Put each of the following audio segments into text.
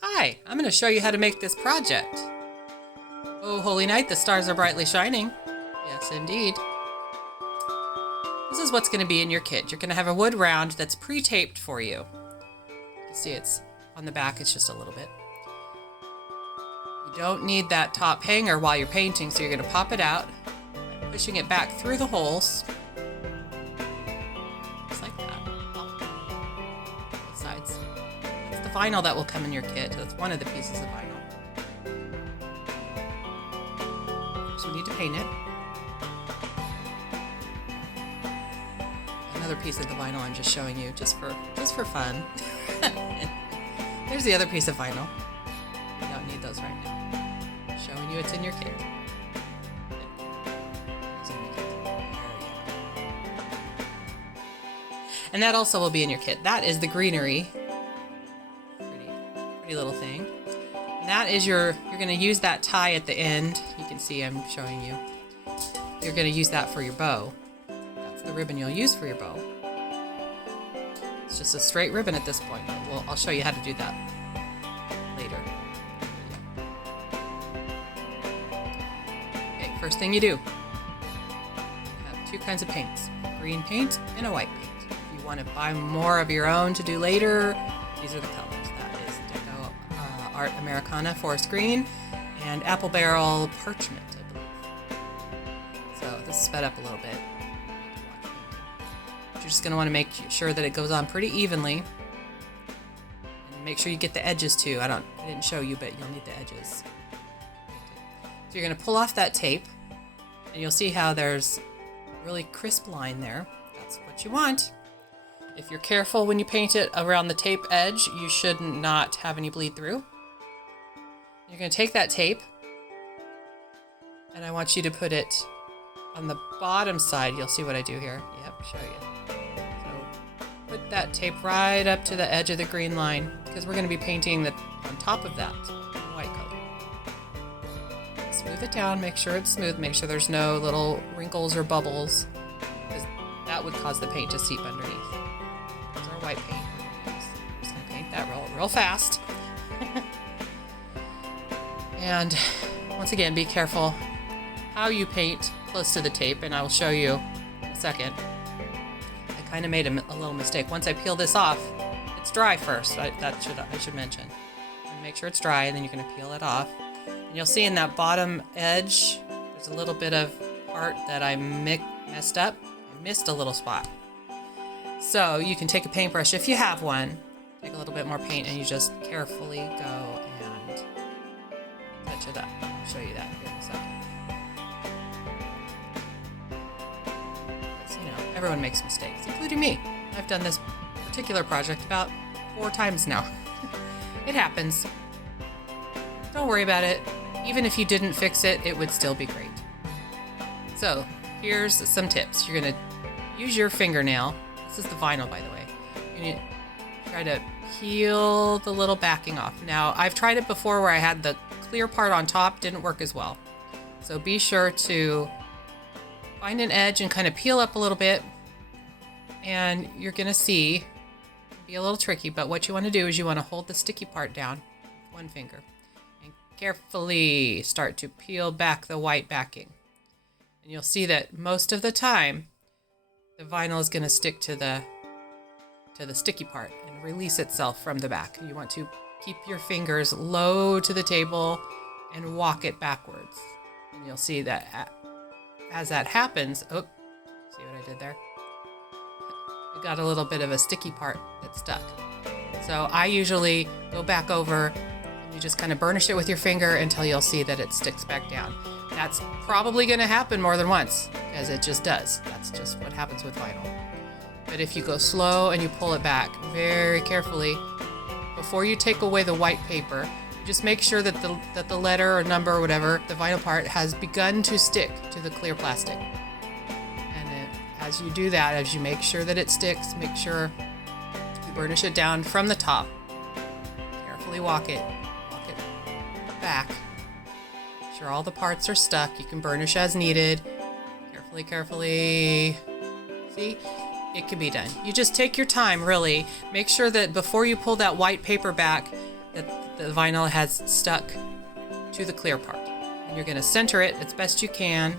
Hi, I'm going to show you how to make this project. Oh, holy night, the stars are brightly shining. Yes, indeed. This is what's going to be in your kit. You're going to have a wood round that's pre-taped for you. You can see it's on the back, it's just a little bit. You don't need that top hanger while you're painting, so you're going to pop it out by pushing it back through the holes. Just like that. Both sides. That's the vinyl that will come in your kit. That's one of the pieces of vinyl. So we need to paint it. Another piece of the vinyl I'm just showing you, just for fun. There's the other piece of vinyl. You don't need those right now. I'm showing you it's in your kit. And that also will be in your kit. That is the greenery. Pretty little thing. And that is you're going to use that tie at the end. You can see I'm showing you. You're going to use that for your bow. That's the ribbon you'll use for your bow. It's just a straight ribbon at this point. Well, I'll show you how to do that later. Okay, first thing you do. You have two kinds of paints. Green paint and a white paint. If you want to buy more of your own to do later, these are the colors. That is Deco Art Americana Forest Green and Apple Barrel Parchment, I believe. So this is sped up a little bit. You're just going to want to make sure that it goes on pretty evenly. And make sure you get the edges too. I didn't show you, but you'll need the edges. So you're going to pull off that tape, and you'll see how there's a really crisp line there. That's what you want. If you're careful when you paint it around the tape edge, you should not have any bleed through. You're going to take that tape, and I want you to put it on the bottom side. You'll see what I do here. Yep, show you. So put that tape right up to the edge of the green line, because we're going to be painting on top of that white color. Smooth it down, make sure it's smooth, make sure there's no little wrinkles or bubbles, because that would cause the paint to seep underneath. There's our white paint. I'm just going to paint that real fast. And once again, be careful how you paint close to the tape, and I will show you in a second. I kind of made a little mistake. Once I peel this off, it's dry first. I should mention. Make sure it's dry, and then you're going to peel it off. And you'll see in that bottom edge, there's a little bit of part that I messed up. I missed a little spot. So you can take a paintbrush if you have one, take a little bit more paint, and you just carefully go and touch it up. I'll show you that here in a second. Everyone makes mistakes, including me. I've done this particular project about 4 times now. It happens. Don't worry about it. Even if you didn't fix it, it would still be great. So, here's some tips. You're going to use your fingernail. This is the vinyl, by the way. You're going to try to peel the little backing off. Now, I've tried it before where I had the clear part on top. Didn't work as well. So be sure to find an edge and kind of peel up a little bit, and you're going to see, it'll be a little tricky, but what you want to do is you want to hold the sticky part down with one finger and carefully start to peel back the white backing. And you'll see that most of the time, the vinyl is going to stick to the sticky part and release itself from the back. You want to keep your fingers low to the table and walk it backwards. And you'll see that as that happens, see what I did there? I got a little bit of a sticky part that stuck. So I usually go back over and you just kind of burnish it with your finger until you'll see that it sticks back down. That's probably going to happen more than once, because it just does. That's just what happens with vinyl. But if you go slow and you pull it back very carefully, before you take away the white paper, just make sure that the letter or number or whatever, the vinyl part, has begun to stick to the clear plastic. And as you do that, as you make sure that it sticks, make sure you burnish it down from the top. Carefully walk it back. Make sure all the parts are stuck. You can burnish as needed. Carefully. See? It can be done. You just take your time, really. Make sure that before you pull that white paper back, that the vinyl has stuck to the clear part. And you're gonna center it as best you can.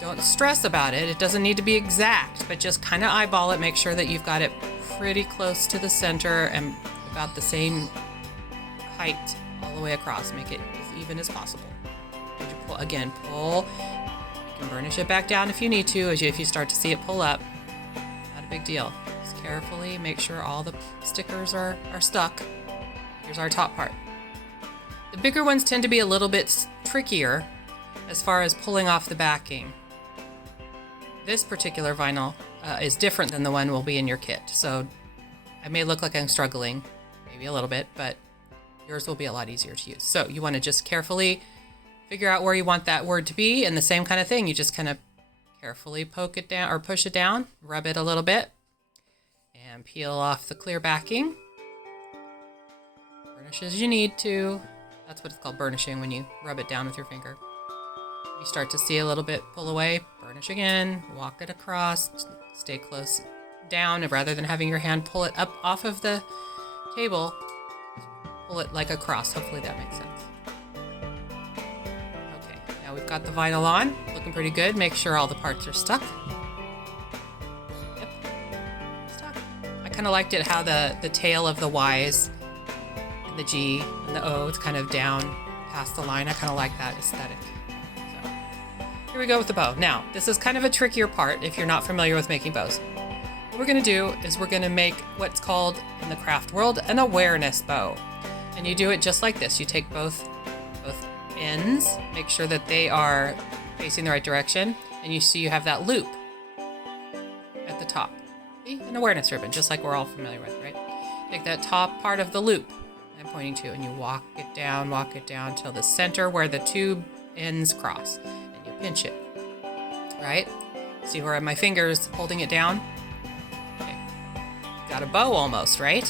Don't stress about it. It doesn't need to be exact, but just kind of eyeball it. Make sure that you've got it pretty close to the center and about the same height all the way across. Make it as even as possible. And you pull, again, pull. You can burnish it back down if you need to, if you start to see it pull up. Not a big deal. Just carefully make sure all the stickers are stuck. Here's our top part. The bigger ones tend to be a little bit trickier as far as pulling off the backing. This particular vinyl is different than the one will be in your kit. So I may look like I'm struggling, maybe a little bit, but yours will be a lot easier to use. So you want to just carefully figure out where you want that word to be, and the same kind of thing. You just kind of carefully poke it down or push it down, rub it a little bit, and peel off the clear backing. Burnish as you need to. That's what it's called, burnishing, when you rub it down with your finger. If you start to see a little bit pull away, burnish again, walk it across, stay close down, and rather than having your hand pull it up off of the table, pull it like across. Hopefully that makes sense. Okay, now we've got the vinyl on, looking pretty good. Make sure all the parts are stuck. Yep, stuck. I kind of liked it how the tail of the Y's and the G and the O, it's kind of down past the line. I kind of like that aesthetic. So here we go with the bow. Now, this is kind of a trickier part if you're not familiar with making bows. What we're going to do is we're going to make what's called in the craft world an awareness bow. And you do it just like this. You take both ends, make sure that they are facing the right direction, and you see you have that loop at the top. See? An awareness ribbon, just like we're all familiar with, right? Take that top part of the loop I'm pointing to, and you walk it down till the center where the two ends cross, and you pinch it, right? See where my finger's holding it down? Okay. Got a bow almost, right?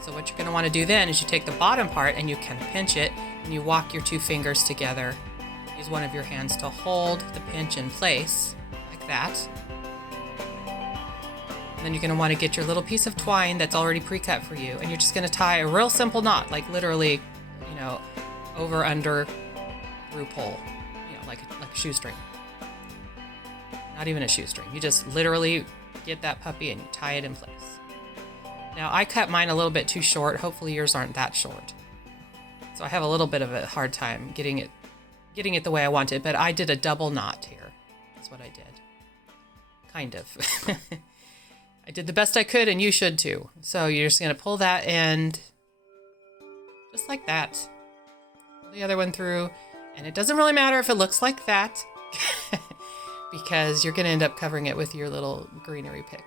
So what you're going to want to do then is you take the bottom part and you can pinch it, and you walk your two fingers together. Use one of your hands to hold the pinch in place, like that. And then you're going to want to get your little piece of twine that's already pre-cut for you, and you're just going to tie a real simple knot, like literally, over, under, through, pull, like a shoestring. Not even a shoestring. You just literally get that puppy and you tie it in place. Now, I cut mine a little bit too short. Hopefully yours aren't that short. So I have a little bit of a hard time getting it the way I want it, but I did a double knot here. That's what I did. Kind of. I did the best I could, and you should too. So you're just going to pull that end just like that. Pull the other one through, and it doesn't really matter if it looks like that because you're going to end up covering it with your little greenery pick.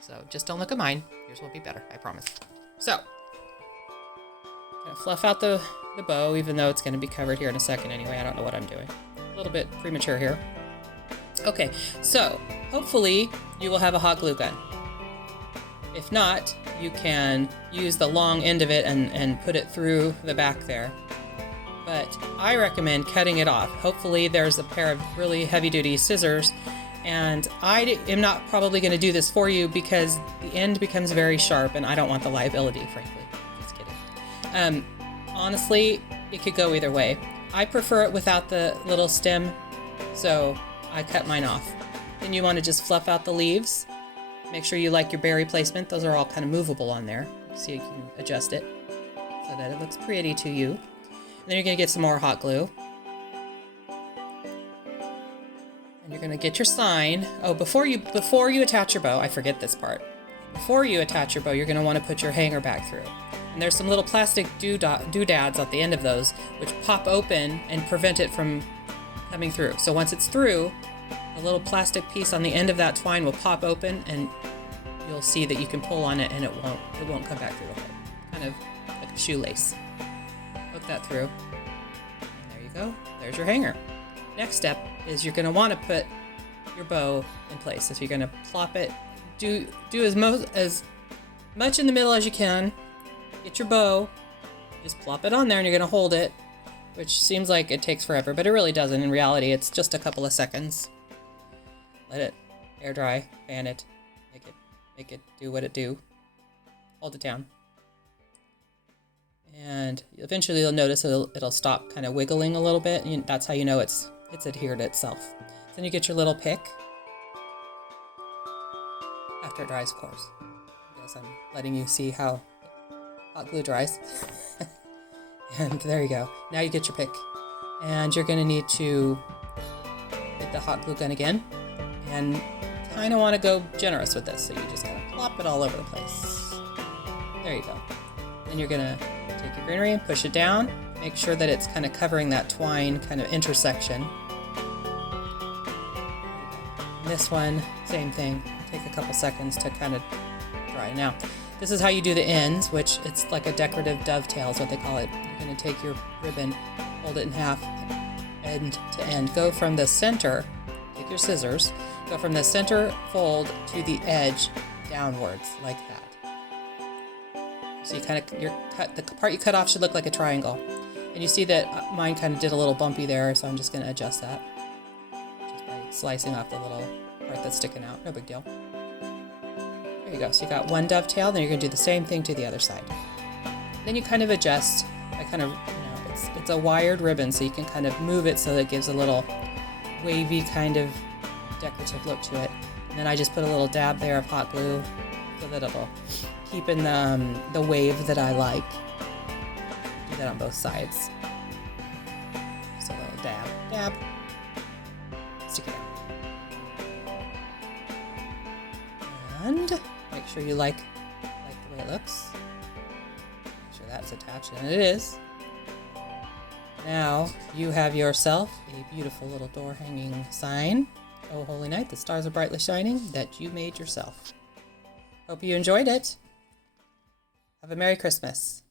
So just don't look at mine. Yours will be better, I promise. So, gonna fluff out the bow, even though it's gonna be covered here in a second anyway. I don't know what I'm doing. A little bit premature here. Okay, so hopefully you will have a hot glue gun. If not, you can use the long end of it and put it through the back there. But I recommend cutting it off. Hopefully there's a pair of really heavy-duty scissors. And I am not probably going to do this for you because the end becomes very sharp and I don't want the liability, frankly. Just kidding. Honestly, it could go either way. I prefer it without the little stem, so I cut mine off. Then you want to just fluff out the leaves. Make sure you like your berry placement. Those are all kind of movable on there. So you can adjust it so that it looks pretty to you. And then you're going to get some more hot glue. And you're going to get your sign. Oh, before you attach your bow, I forget this part. Before you attach your bow, you're going to want to put your hanger back through. And there's some little plastic doodads at the end of those, which pop open and prevent it from coming through. So once it's through, a little plastic piece on the end of that twine will pop open, and you'll see that you can pull on it, and it won't come back through the hole. Kind of like a shoelace. Hook that through. And there you go. There's your hanger. Next step is you're going to want to put your bow in place. So you're going to plop it, do as much in the middle as you can. Get your bow, just plop it on there, and you're going to hold it, which seems like it takes forever, but it really doesn't. In reality, it's just a couple of seconds. Let it air dry, fan it, make it do what it do. Hold it down. And eventually you'll notice it'll stop kind of wiggling a little bit. And that's how you know it's adhered itself. Then you get your little pick. After it dries, of course. I guess I'm letting you see how hot glue dries. And there you go. Now you get your pick. And you're going to need to get the hot glue gun again. And kind of want to go generous with this. So you just kind of plop it all over the place. There you go. Then you're going to take your greenery and push it down. Make sure that it's kind of covering that twine kind of intersection. And this one, same thing. Take a couple seconds to kind of dry. Now, this is how you do the ends, which it's like a decorative dovetail is what they call it. You're going to take your ribbon, fold it in half, end to end. Go from the center, take your scissors, go from the center fold to the edge downwards like that. So you kind of the part you cut off should look like a triangle. And you see that mine kind of did a little bumpy there, so I'm just going to adjust that just by slicing off the little part that's sticking out. No big deal. There you go. So you got one dovetail, then you're going to do the same thing to the other side. Then you kind of adjust by kind of, it's a wired ribbon, so you can kind of move it so that it gives a little wavy kind of decorative look to it. And then I just put a little dab there of hot glue so that it'll keep in the wave that I like. Do that on both sides. Just a little dab, dab. Stick it out. And make sure you like the way it looks. Make sure that's attached, and it is. Now you have yourself a beautiful little door hanging sign. Oh, holy night, the stars are brightly shining, that you made yourself. Hope you enjoyed it. Have a Merry Christmas.